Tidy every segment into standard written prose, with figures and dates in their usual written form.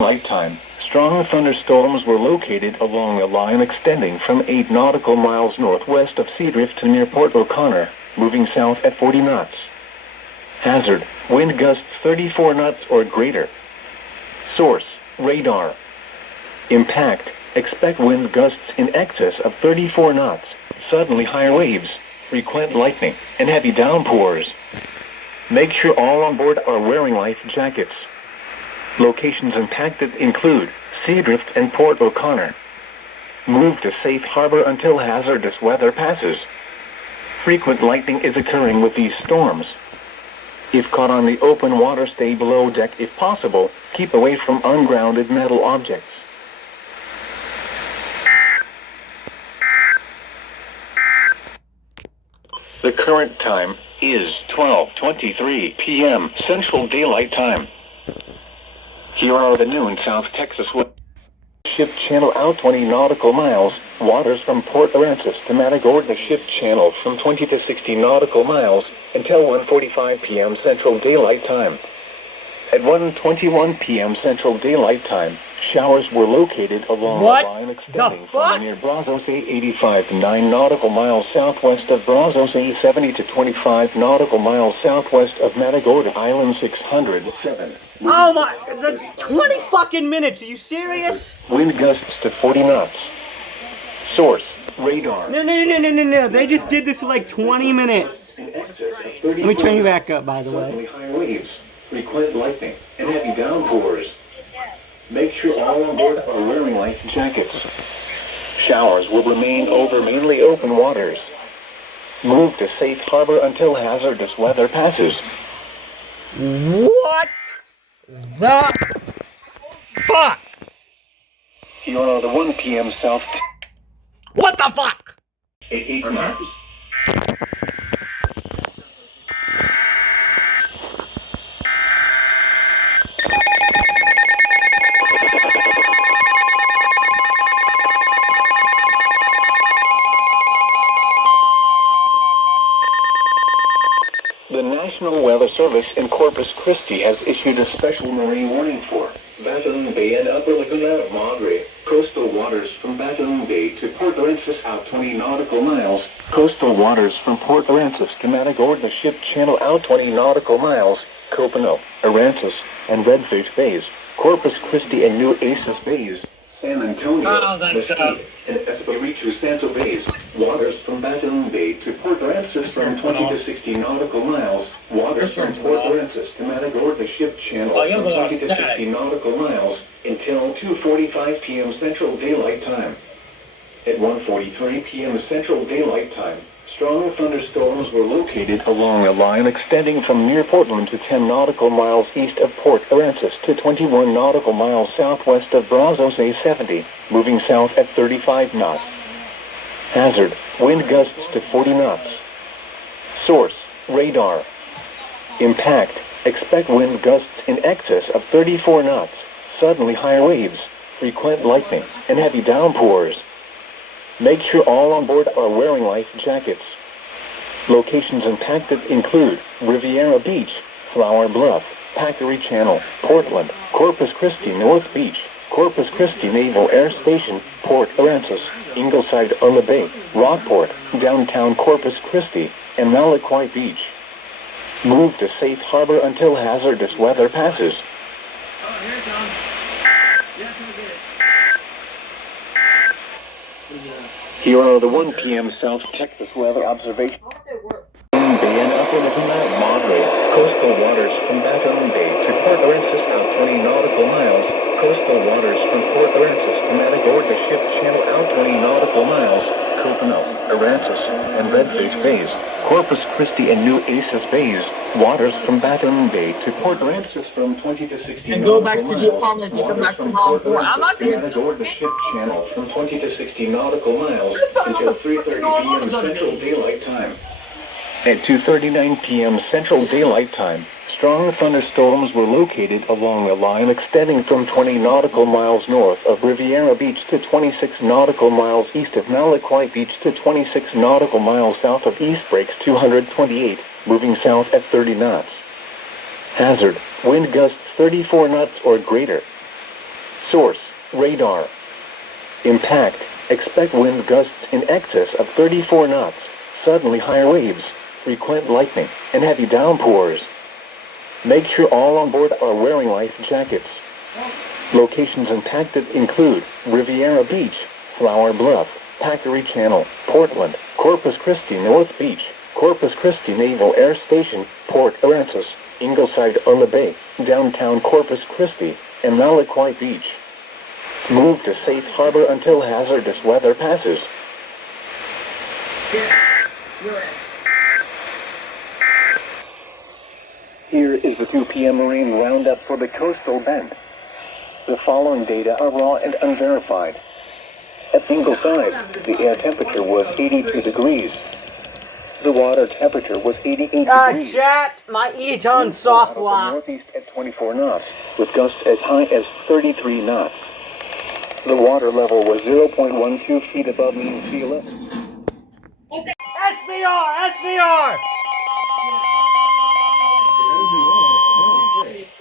Nighttime, strong thunderstorms were located along a line extending from 8 nautical miles northwest of Seadrift to near Port O'Connor, moving south at 40 knots. Hazard, wind gusts 34 knots or greater. Source, radar. Impact, expect wind gusts in excess of 34 knots, suddenly higher waves, frequent lightning, and heavy downpours. Make sure all on board are wearing life jackets. Locations impacted include Seadrift and Port O'Connor. Move to safe harbor until hazardous weather passes. Frequent lightning is occurring with these storms. If caught on the open water, stay below deck if possible. Keep away from ungrounded metal objects. The current time is 12:23 p.m. Central Daylight Time. Here are the noon South Texas ship channel out 20 nautical miles, waters from Port Aransas to Matagorda ship channel from 20 to 60 nautical miles until 1:45 p.m. Central Daylight Time. At 1:21 p.m. Central Daylight Time, showers were located along a line extending from near Brazos A85 to 9 nautical miles southwest of Brazos A70 to 25 nautical miles southwest of Matagorda Island 607. Oh my, the 20 fucking minutes, are you serious? Wind gusts to 40 knots. Source, radar. No, they just did this for like 20 minutes. Let me turn you back up, by the way. High waves, frequent lightning, and heavy downpours. Make sure all on board are wearing life jackets. Showers will remain over mainly open waters. Move to safe harbor until hazardous weather passes. What the fuck? Here are the 1 p.m. South. What the fuck? 8 knots. The National Weather Service in Corpus Christi has issued a special marine warning for Batoon Bay and Upper Laguna Madre. Coastal waters from Batoon Bay to Port Aransas out 20 nautical miles. Coastal waters from Port Aransas to Matagorda ship channel out 20 nautical miles. Copano, Aransas, and Redfish Bays. Corpus Christi and New Aces Bays. San Antonio, Mesquite, and Espiritu Santo Bays. Waters from Batoon Bay to Port Aransas from 20 to 60 nautical miles. Waters from Port Aransas to Matagorda ship channel from 20 to 60 nautical miles until 2:45 p.m. Central Daylight Time. At 1:43 p.m. Central Daylight Time, strong thunderstorms were located along a line extending from near Portland to 10 nautical miles east of Port Aransas to 21 nautical miles southwest of Brazos A70, moving south at 35 knots. Hazard, wind gusts to 40 knots. Source, radar. Impact, expect wind gusts in excess of 34 knots, suddenly higher waves, frequent lightning, and heavy downpours. Make sure all on board are wearing life jackets. Locations impacted include Riviera Beach, Flower Bluff, Packery Channel, Portland, Corpus Christi North Beach, Corpus Christi Naval Air Station, Port Aransas, Ingleside on the Bay, Rockport, downtown Corpus Christi, and Malaquai Beach. Move to safe harbor until hazardous weather passes. Oh, here it comes. Yeah, come get it. Here are the 1 p.m. South Texas weather observations. Bay and Upper Laguna Madre. Coastal waters from Batoon Bay to Port Aransas out 20 nautical miles. Coastal waters from Port Aransas to Matagorda ship channel out 20 nautical miles. Copano, Aransas, and Redfish Bays. Corpus Christi and New Aces Bays. Waters from Batoon Bay to Port Aransas from 20 to 60 and go back nautical to the miles. apartment if you come Waters back from from home. Port I'm not Aransas to here. Matagorda ship channel from 20 to 60 nautical miles Just tell me until what the freaking 3:30 normal p.m. is on Central me. Daylight Time. At 2:39 p.m. Central Daylight Time, strong thunderstorms were located along a line extending from 20 nautical miles north of Riviera Beach to 26 nautical miles east of Malaquai Beach to 26 nautical miles south of East Breaks 228, moving south at 30 knots. Hazard, wind gusts 34 knots or greater. Source, radar. Impact, expect wind gusts in excess of 34 knots, suddenly higher waves, frequent lightning, and heavy downpours. Make sure all on board are wearing life jackets. Locations impacted include Riviera Beach, Flower Bluff, Packery Channel, Portland, Corpus Christi North Beach, Corpus Christi Naval Air Station, Port Aransas, Ingleside on the Bay, downtown Corpus Christi, and Malaquai Beach. Move to safe harbor until hazardous weather passes. Here is the 2 p.m. Marine Roundup for the coastal bend. The following data are raw and unverified. At Ingleside, the air temperature was 82 degrees. The water temperature was 88 degrees. Chat, my Eton soft lock. Northeast at 24 knots, with gusts as high as 33 knots. The water level was 0.12 feet above mean sea level. SVR!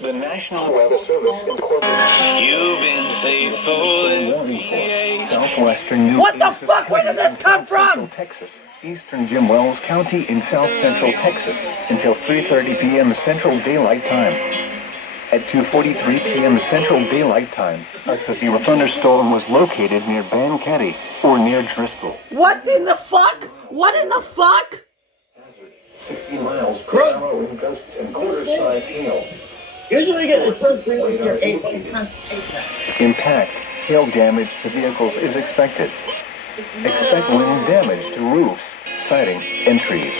The National Weather Service incorporated. You've been faithful Warning for southwestern New What the fuck? Where did this come from? Texas, eastern Jim Wells County in south central Texas until 3:30 p.m. Central Daylight Time. At 2:43 p.m. Central Daylight Time, a severe thunderstorm was located near Banquetti or near Driscoll. What in the fuck? What in the fuck? 60 miles per hour wind gusts and quarter-size hail. Usually get the first green with your 8 points. Impact, hail damage to vehicles is expected. Expect wind damage to roofs, siding, and trees.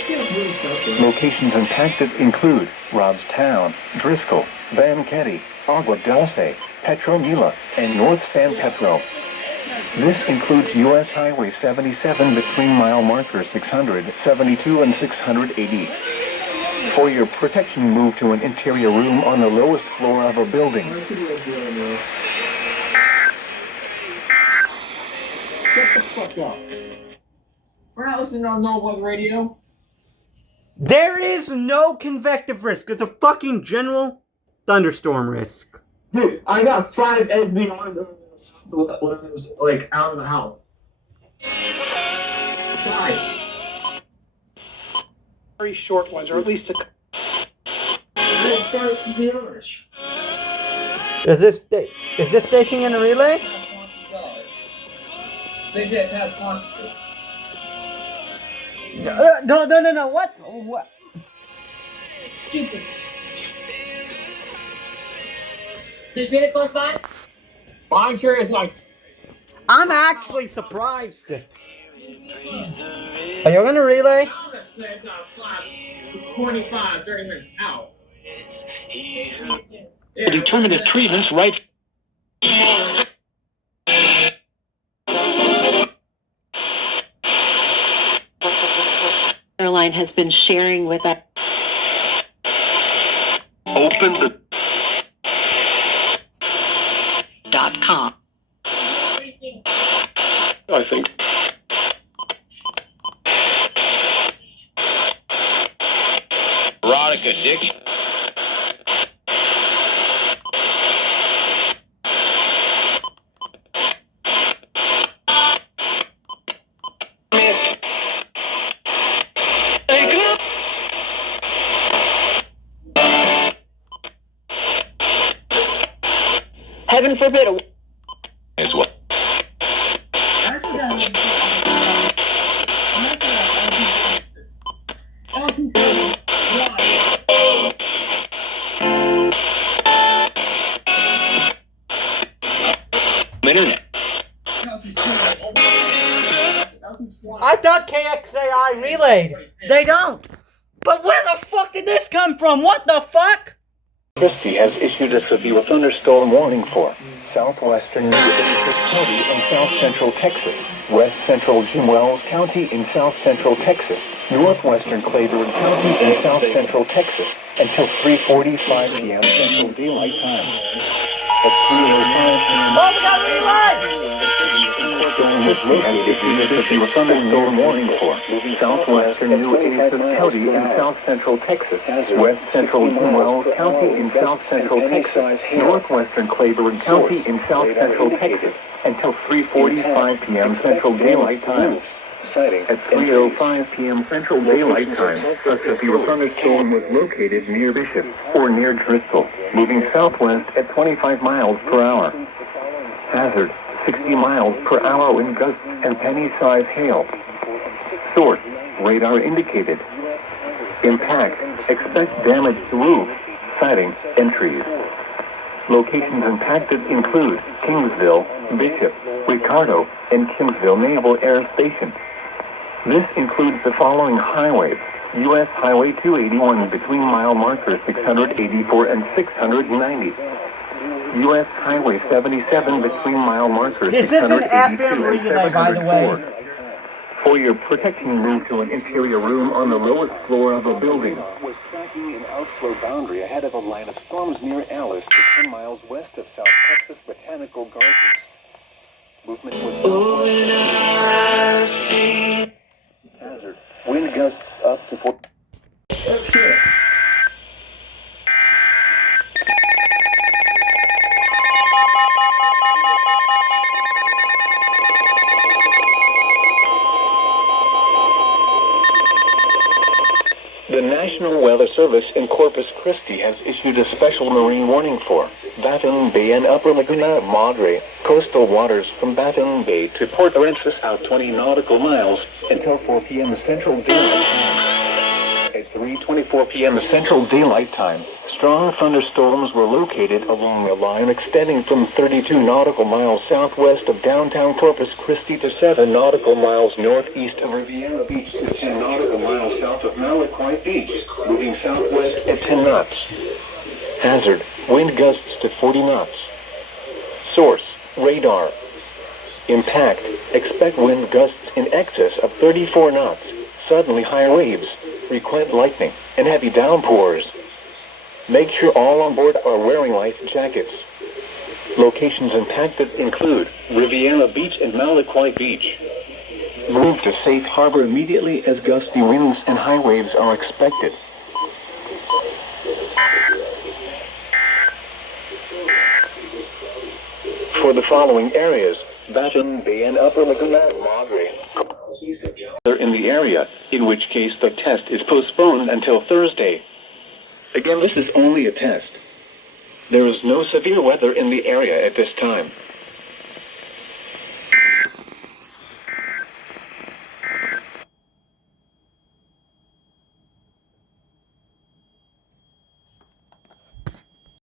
Locations impacted include Robstown, Driscoll, Banquetti, Agua Dulce, Petronila, and North San Pedro. This includes U.S. Highway 77 between mile markers 672 and 680. For your protection, move to an interior room on the lowest floor of a building. Get the fuck up. We're not listening on Norwood Radio. There is no convective risk. There's a fucking general thunderstorm risk. Dude, I got 5 SBRs when I was like out of the house. 5. Very short ones, or at least a. I had 5 SBRs. Is this station in a relay? They said pass quantity. No. What? Stupid. Is really close by? Well, I'm sure it's like. I'm actually surprised. Are you gonna relay? I would have said 25, 30 minutes out. Yeah. Determinative treatments right. Airline has been sharing with us. Open the. .com. I think. Erotic addiction. Heaven forbid. Is what? Internet. I thought KXAI relayed. They don't. But where the fuck did this come from? What the fuck? Christie has issued a severe thunderstorm warning for southwestern New England County and south central Texas, west central Jim Wells County in south central Texas, northwestern Claiborne County in south central Texas, until 3:45 p.m. Central Daylight Time. At 3:05 p.m. Oh, we got relay! storm was located near Bishop thunderstorm warning for southwestern New Aces County in south central Texas, west central Wells County in south central Texas, northwestern Claiborne County in south central Texas, until 3:45 p.m. Central Daylight Time. At 3:05 p.m. Central Daylight Time, a severe thunderstorm was located near Bishop, or near Driscoll, moving southwest at 25 miles per hour. Hazard, 60 miles per hour wind gusts and penny-size hail. Source, radar indicated. Impact, expect damage to roof, siding, and trees. Locations impacted include Kingsville, Bishop, Ricardo, and Kingsville Naval Air Station. This includes the following highways: U.S. Highway 281 between mile markers 684 and 690. U.S. Highway 77 between mile markers This is an 682 FM and relay, by the way. 704. For your protection, move to an interior room on the lowest floor of a building. Was tracking an outflow boundary ahead of a line of storms near Alice, 10 miles west of South Texas Botanical Gardens. Movement was hazard. Wind gusts up to 4. The National Weather Service in Corpus Christi has issued a special marine warning for Baton Bay and Upper Laguna Madre, coastal waters from Baton Bay to Port Aransas out 20 nautical miles until 4 p.m. Central Daylight Time. At 3:24 p.m. Central Daylight Time, strong thunderstorms were located along a line extending from 32 nautical miles southwest of downtown Corpus Christi to 7 nautical miles northeast of Riviera Beach to 10 nautical miles south of Malaquite Beach, moving southwest at 10 knots. Hazard, wind gusts to 40 knots. Source, radar. Impact, expect wind gusts in excess of 34 knots, suddenly high waves, frequent lightning, and heavy downpours. Make sure all on board are wearing life jackets. Locations impacted include Riviera Beach and Malaquite Beach. Move to safe harbor immediately as gusty winds and high waves are expected. For the following areas, Baton Bay and Upper Laguna Madre. They're in the area, in which case the test is postponed until Thursday. Again, this is only a test. There is no severe weather in the area at this time.